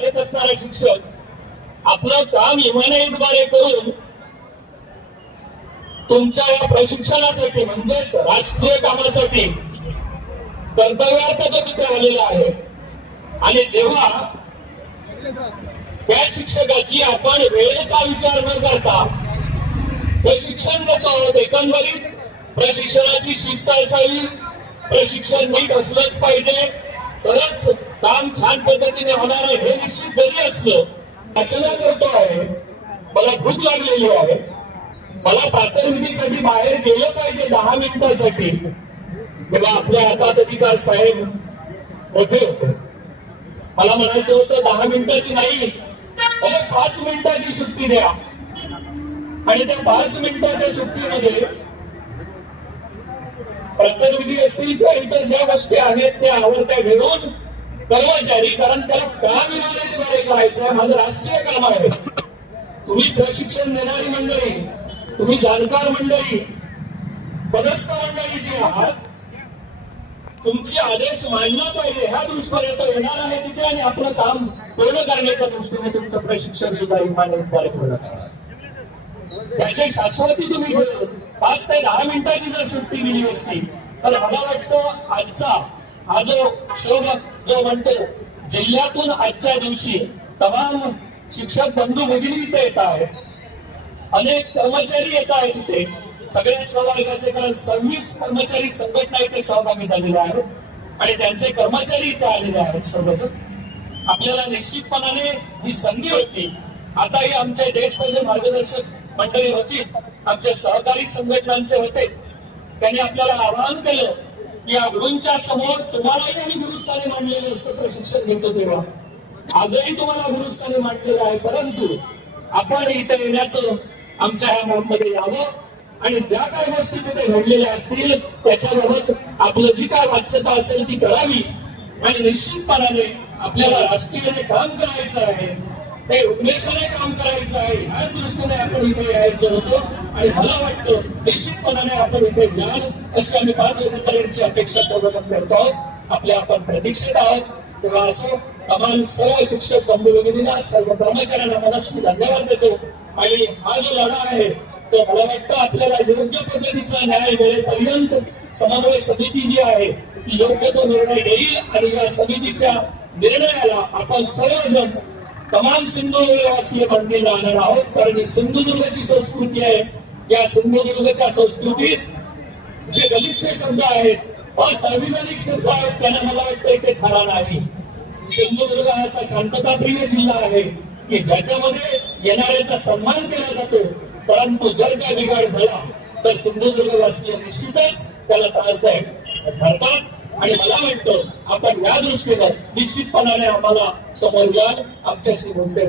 येत असणारे शिक्षक आपलं काम इमानदारीद्वारे करून तुमच्या या प्रशिक्षणासाठी म्हणजेच राष्ट्रीय कामासाठी कर्तव्यार्थ तो तिथे आलेला आहे। आणि जेव्हा त्या शिक्षकाची आपण वेळेचा विचार न करता प्रशिक्षण देतो आहोत, एकंदरीत प्रशिक्षणाची शिस्त असावी, प्रशिक्षण नीट असलंच पाहिजे, तरच काम छान पद्धतीने होणार आहे हे निश्चित जरी असलं। रचना करतो आहे, मला भूक लागलेली आहे, मला प्रातर्विधीसाठी बाहेर गेलं पाहिजे 10 मिनिटासाठी, तेव्हा आपल्या हातात अधिकार साहेब मोठे होते। मला म्हणायचं होतं 10 मिनिटाची नाही, मला 5 मिनिटाची सुट्टी द्या। आणि त्या 5 मिनिटाच्या सुट्टीमध्ये प्रातर्विधी असतील किंवा इतर ज्या गोष्टी आहेत त्या आवडत्या घेऊन कर्मचारी, कारण त्याला काम इमानदारीद्वारे करायचं आहे, माझं राष्ट्रीय काम आहे। तुम्ही प्रशिक्षण देणारी मंडळी, तुम्ही जाणकार मंडळी, पदस्थ मंडळी जी आहात, तुमचे आदेश मानला पाहिजे ह्या दृष्टीने तो येणार आहे तिथे आणि आपलं काम पूर्ण करण्याच्या दृष्टीने तुमचं प्रशिक्षण सुद्धा इमानदारीद्वारे पूर्ण करा। त्याची शाश्वती तुम्ही घेऊन 5 ते 10 मिनिटाची जर सुट्टी दिली असती तर मला वाटतं आजचा हा जो शोध जो म्हणतो जिल्ह्यातून आजच्या दिवशी तमाम शिक्षक बंधू भगिनी इथे येत आहेत, अनेक कर्मचारी येत आहेत इथे, सगळे सहभागाचे, कारण 26 कर्मचारी संघटना इथे सहभागी झालेले आहेत आणि त्यांचे कर्मचारी इथे आलेले आहेत सर्वच। आपल्याला निश्चितपणाने ही संधी होती। आता ही आमच्या ज्येष्ठ जे मार्गदर्शक मंडळी होती, आमच्या सहकारी संघटनांचे होते, त्यांनी आपल्याला आवाहन केलं की या गुरूंच्या समोर तुम्हालाही आम्ही गुरुस्थानी मांडलेलं असतं प्रशिक्षण घेतो तेव्हा, आजही तुम्हाला गुरुस्थानी मांडलेलं आहे, परंतु आपण इथे येण्याचं आमच्या ह्या मोडमध्ये यावं आणि ज्या काही गोष्टी तिथे घडलेल्या असतील त्याच्याबाबत आपलं जी काय वाच्यता असेल ती करावी आणि निश्चितपणाने आपल्याला राष्ट्रीय काम करायचं आहे, ते उद्देशाने काम करायचं आहे, याच दृष्टीने आपण इथे यायचं होतं आणि मला वाटतं निश्चितपणाने आपण इथे याल अशी आम्ही 5 वाजेपर्यंतची अपेक्षा सर्वजण करतो आहोत। आपल्या आपण प्रतीक्षित आहोत, तेव्हा असो तमाम सर्व शिक्षक बंधू भगिनींना, सर्व कर्मचाऱ्यांना मनस्वी धन्यवाद देतो आणि हा जो लढा आहे तो मला वाटतं आपल्याला योग्य पद्धतीचा न्याय मिळेपर्यंत समन्वय समिती जी आहे ती योग्य तो निर्णय घेईल आणि या समितीच्या निर्णयाला आपण सर्वजण तमाम सिंधुदुर्गवासीय बंदीला आणणार आहोत, कारण ही सिंधुदुर्गची संस्कृती आहे। या सिंधुदुर्गच्या संस्कृतीत जे गलिच्छ शब्द आहेत, असंविधानिक शब्द आहेत, त्यांना मला वाटतं इथे खरा नाही। सिंधुदुर्ग हा असा शांतताप्रिय जिल्हा आहे की ज्याच्यामध्ये येणाऱ्याचा सन्मान केला जातो, परंतु जर काय बिघाड झाला तर सिंधुदुर्गवासीय निश्चितच त्याला त्रासदायक ठरतात आणि मला वाटतं आपण या दृष्टीनं निश्चितपणाने आम्हाला समोर याल, आमच्याशी बोलते